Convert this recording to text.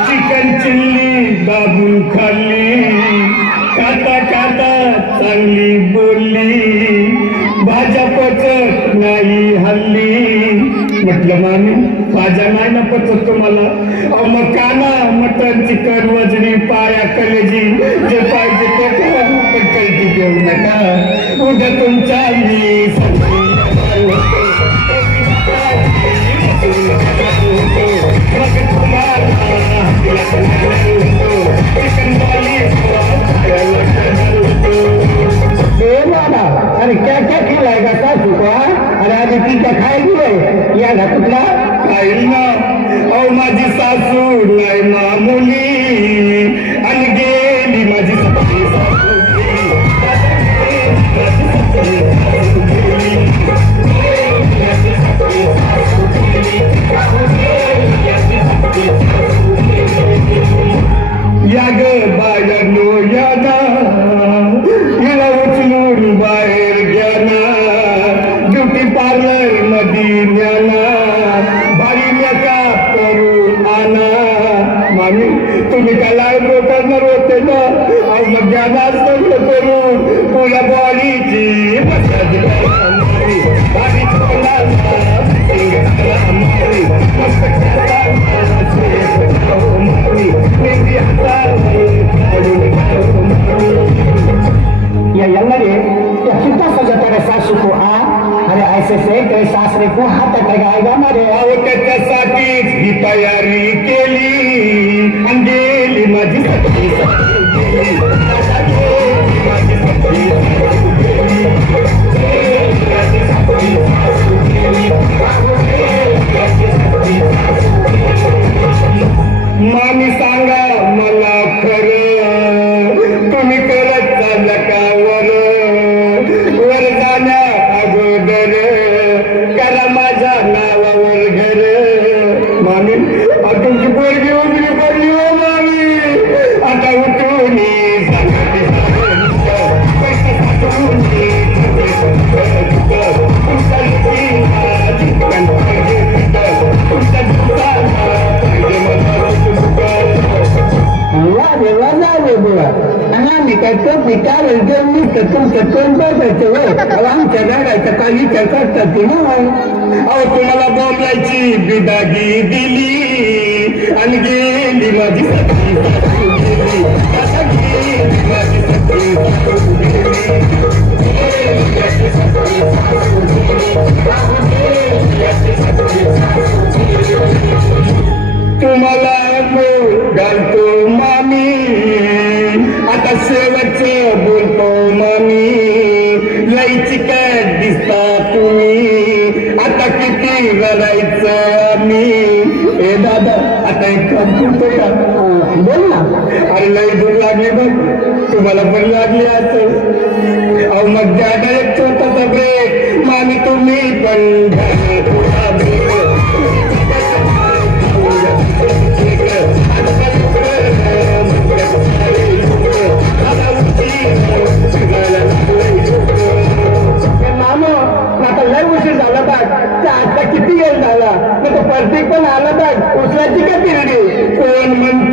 chicken chilli बाबून खाल्ली खाता खाता चांगली बोलली भाज्या पचत नाही हल्ली म्हटलं मामी भाज्या नाही ना पचत तुम्हाला मग काना मटन चिकन वजनी पाया कलेजी जे पाहिजे ते खा पण कलटी घेऊ नका उद्या तुमच्या अरे क्या क्या खिलाएगा सासू को अरे आधी पिझ्झा खायली आहे या घातला खाईल ना अहो माझी सासू नाही मामुली आणि गेली माझी या ग बायनो यादा हिला उचलून बाहेर घ्या ना ब्युटी पार्लर मध्ये न्याना भारी मेकअप करून आणा मामी तुम्ही काय लाईब्रो करणार होते ना मग घ्याना सगळं करून तुला बॉडीची मसाज भारी कितना सजा तेरे सासू को अरे ऐसे से तेरे सासरे को हाथ लगाएगा मारे त्याच्यासाठीच ही तयारी केली अंगेली माझी मामी सांगा मला खरं तुम्ही करत चालला का वर जाण्या अगोदर करा माझ्या नावावर घर मामी तुमची पोरगी उभी पडली हो मामी आता उठून आमच्या गाड्याच्या काही करतात अहो तुम्हाला बोलायची बिदागी दिली आणि गेली माझी तुम्हाला घालतो मामी आता शेवटचं बोलतो मामी लईची काय दिसता तुम्ही आता किती रडायचं आम्ही हे दादा आता एक काम करतो का बोल ना अरे लई दूर लागली बघ तुम्हाला पण लागली असं अहो मग द्या एक छोटासा ब्रेक मामी तुम्ही पण आता लय उशीर झाला बाग आता किती वेळ झाला मग तो प्रत्येक पण आला बाग उचलायची का तिरडी कोण म्हणतो